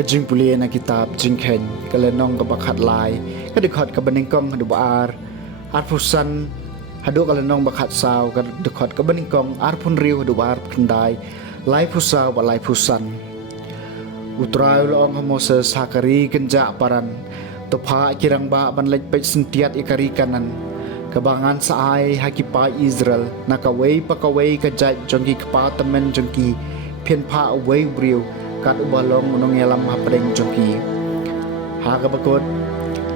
Kajing pulia na kitab jingken kalenong kabakhat lai kadikot kabaningkong hadubaar arpusan hadu kalenong bakhat saw kadikot kabaningkong arpun riu hadubaar kendai lai pusa wa lai pusan utrai loong Moses hakari kenja paran topa kirang ba banlej pej sentiat ikari kanan kabangan saai hakipai Israel nakawei pakawei kajat jongki kepatamen jongki pian pa away briu kat ubalong unong yalam hapreng joki haga bakot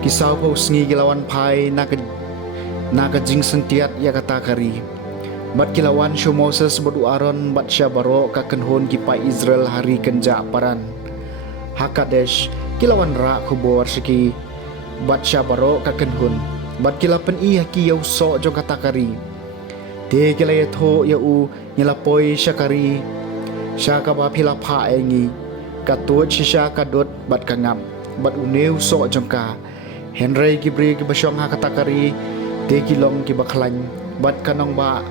kisaw po sngi gilawan pai naga jing sentiat ya kata kari bat kilawan shu Moses badu aron bat sya baro kakenhon ki pa Israel hari kenja paran hakadesh kilawan ra kubor siki bat sya baro kakenhon bat kilapen i haki yau so jo kata kari te kilaya tho ya u nyelapoi syakari syaka ba pila pha engi katut shisha kadut bat kangam bat uneu so jongka Henry gibri gibasyong ha katakari te kilong kibaklan bat kanong ba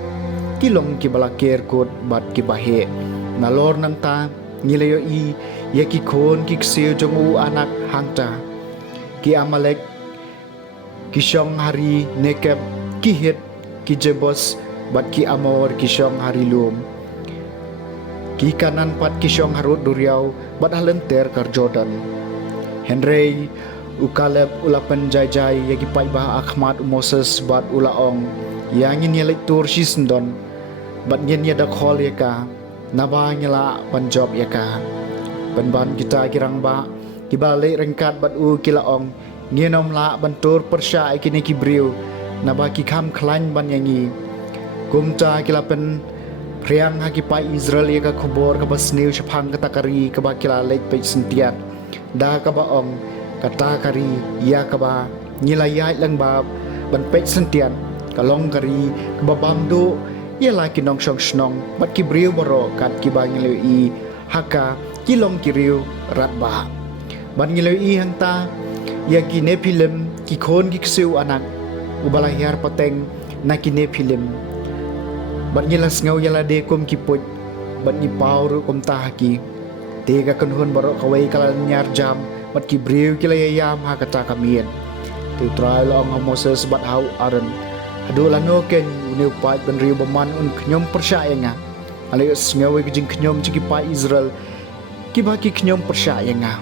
kilong kibalakir kut bat kibahe nalor nang ta ngilayo i yaki kon kiksiyo jong u anak hangta ki amalek kisyong hari nekep kihit kijebos bat ki amor kisyong hari lum ki kanan pat kisyong harut duriau bat halenter kar Jordan Henry ukaleb ulapan jai yagi pai bah Ahmad Moses bat ulaong yang ini lektur sisendon bat nyen ya dak hol yaka naba nyela panjob yaka penban kita kirang ba kibalik rengkat bat u kilaong ngenom la bantur persya ikini kibriu naba ki kham klan ban yangi kumta kilapen Priang hakipai Israel ya ka kubor ka basniu syapang katakari ka bakila lek pej sentiat da ka baong katakari ya ka ba nilayay lang ba ban pej sentiat kalong kari ka babamdo ya la kinong syong snong bat kibriu baro kat kibang i haka kilong kiriu ratba ban i hangta ya kine film kikon kiksiu anak ubalahir pateng na kine film bat ngilas ngau yala de kum kiput bat ni pauru kum tahaki tega kanhun baro kawai kalal nyar jam bat kibriu kilayayam ha kata kamien tu trai long Moses bat hau aran hadu lano ken uni upat ban riu baman un knyom persyaya nga alayos ngau gijing knyom chiki pa Israel kibaki knyom persyaya nga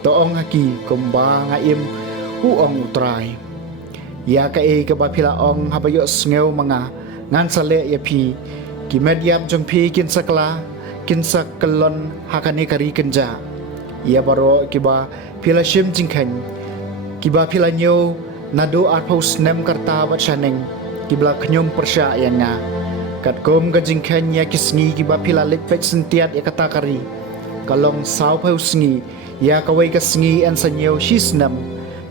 toong haki kumba ngaim huong utrai ya ka e ka bapila ong habayos ngau mga ngan sale ya pi ki mediam jong pi kin sakla kin sakalon hakani kari kenja ya baro kiba pila shim jingkhan kiba pila nyo nado arpaus nem karta bat shaneng kibla knyom persya yanga katkom ga jingkhan ya kisngi kiba pila lekpet sentiat ya kata kari kalong saw pausngi ya kawai kasngi an sanyo shisnam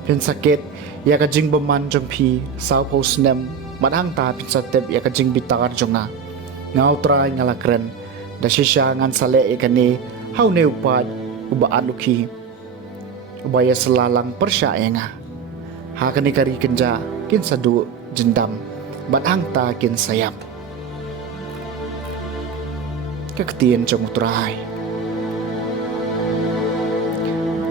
pin sakit ya ka jing baman jong pi saw pausnem madang ta pinsatep ya kajing bitakar jonga ngau try ngalakren da shisha ngan sale ikane hau ne upad ubaan luki ubaya selalang persya nga hakani kari kenja kin sadu jendam badang ta kin sayap kaktian jong utray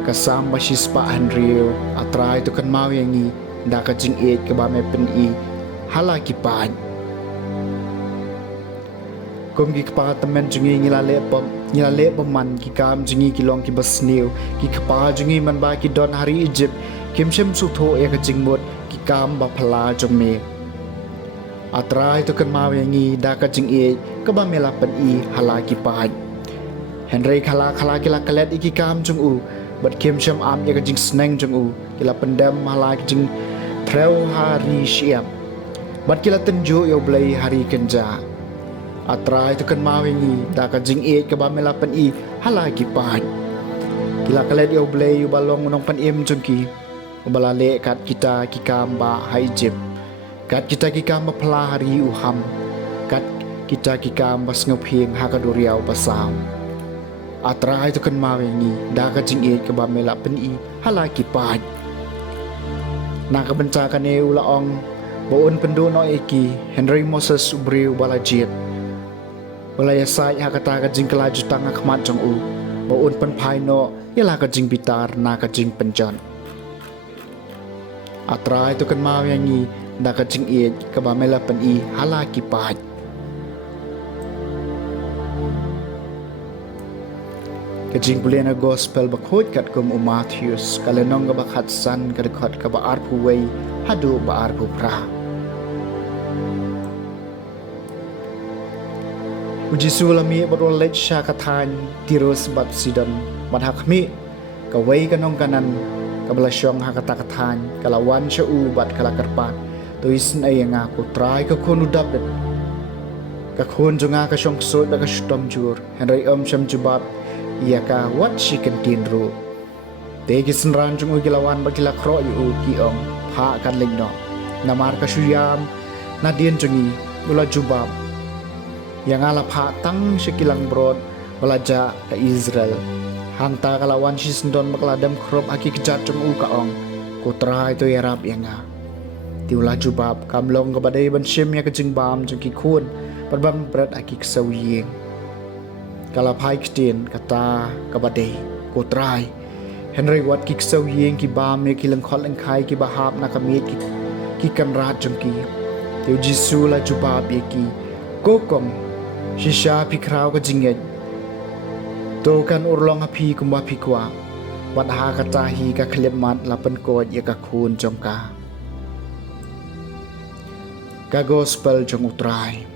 kasam basispa Henry atray to kan mau yangi da kajing it ka ba me pen i halaki pan kum gi kpa tamen jungi ngilale pam ki kam jungi kilong ki basniu ki kpa jungi man ba ki don hari Egypt kim shem su tho ya ka jingmot ki kam ba phala jong me Atrai tu kan mawengi da ka jing e ka ba mela pan I halaki pai Henry khala kila kalet iki kam jung u bat kem sham am ya ka jing sneng jung u kila pendam halaki jing treu hari siap bat kila tenju yo blai hari kenja Atrai tu kan mawengi da ka jing e ka ba mela pan I halaki pai kila kalet yo blai yo balong nong pan em jung ki ubalale kat kita ki kam ba hai jip kat kita ki kam ba phla hari u ham kat kita ki kam bas ngapieng hakaduriau pasau Atrai tu kan mawengi da ka jing e ka ba mela pen I halaki pai na ka benca kan e ula ong boon pendu no eki Henry Moses ubriu balajit wala ya sai hakata ka jing kala jutang akhmat jong u boon pen phai no yala ka jing bitar na ka jing penjan Atrai tu kan mawengi da ka jing e ka ba mela pen I halaki pai Kajing bulena gospel bakhot kat kum Matthews kalenong ga bakhat san kadkhot ka ba arpu wei hadu ba arpu pra Uji sulami barol lech sha kathan tiros bat sidon madhakmi ka wei kanong kanan ka balasyong hakata kathan kalawan sha u bat kala karpat toisin ay nga ko try ka kunu dabet ka khon junga ka syong so da ka stom jur henry sham jubab ia ka wat she can tinru te gisan ran jung ugilawan bagila kro yu ki ong pha kan ling no namar ka shuyam na dien jungi ula jubab yang ala pha tang shikilang brod wala ja ka Israel hang ta kalawan shi sendon makladam krop aki kejat jung u ka ong ko trai to yarap yanga ti ula jubab kamlong ka badai ban shim ya ka jing bam jung ki khun parbam prat aki ksawiyeng kala phai ktin kata kabade ko trai Henry wat ki ksau yeng ki bam ne ki lang khol ang khai ki bahap na kamit ki kan rat jong ki teu jisu la juba be ki ko kom shisha pi kraw ka jinget to kan urlong a phi kumba phi kwa wat ha ka ta hi ka khlep mat la pan ko ya ka khun jong ka gospel jong utrai